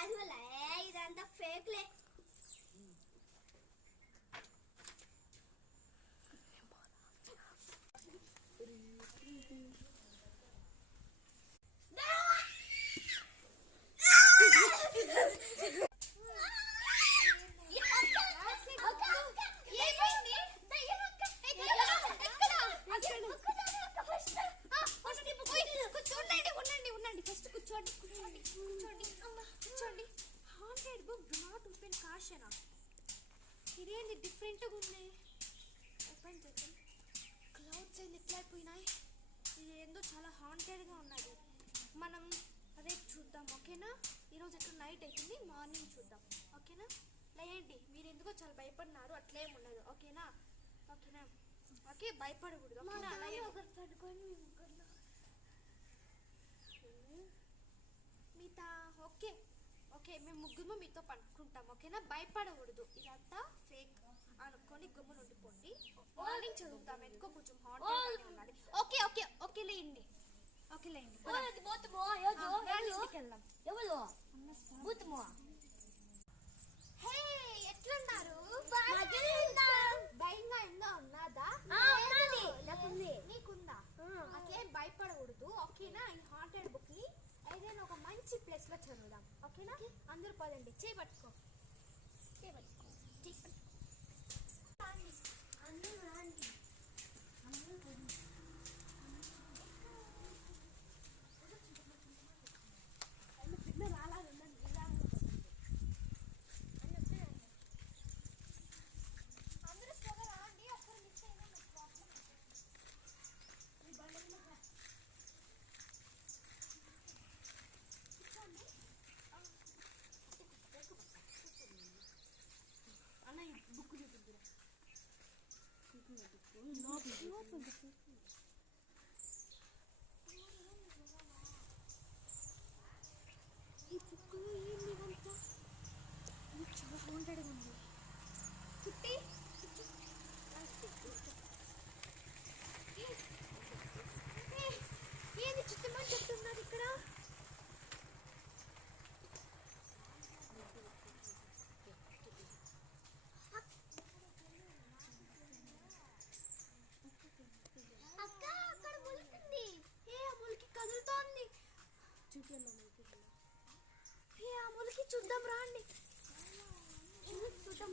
Casual ఇదంతా ఫేక్లే. ఇదేంది డిఫరెంట్గా ఉంది. ఓపెన్ చేద్దాం. క్లౌడ్స్ ఏంది ఎట్లా అయిపోయినాయి. ఇది ఏందో చాలా హాంటెడ్గా ఉన్నది. మనం రేపు చూద్దాం ఓకేనా. ఈరోజు ఎక్కడ నైట్ అవుతుంది, మార్నింగ్ చూద్దాం ఓకేనా. లేండి మీరు ఎందుకో చాలా భయపడినారు, అట్లేం ఉండదు ఓకేనా. ఓకేనా ఓకే భయపడకూడదు ఓకేనా. మీతా ఓకే ఓకే మేము ముగ్గురు మీతో పడుకుంటాం ఓకేనా. భయపడకూడదు, ఇదంతా ఫేక్ అనుకొని గుమ్ములు ఉండిపోండి. మార్నింగ్ చదువుతాం, ఎందుకో కొంచెం హాట్ ఉన్నది. ఓకే ఓకే ఓకే లేండి ఓకే లేండి. ఎట్లున్నారు? భయంగా ఎందో ఉన్నదా? నీకుందా? అట్లేం భయపడకూడదు ఓకేనా. ఈ హాంటెడ్ బుక్ ని ఏదైనా ఒక మంచి ప్లేస్ లో చదువుదాం ఓకేనా. అందరూ పదండి, చేయి పట్టుకో. ఈ బుక్లో ఏంది ఇవంతా? ఇది చాలా హాంటెడ్గా ఉంది. కుట్టి ఏంది చిత్తమని చెప్తున్నారు ఇక్కడ? అక్క అక్కడ ములుకుంది. ఆ ములికి కదులుతోంది. ఆ ములికి చూద్దాం రాండి. చూద్దాం.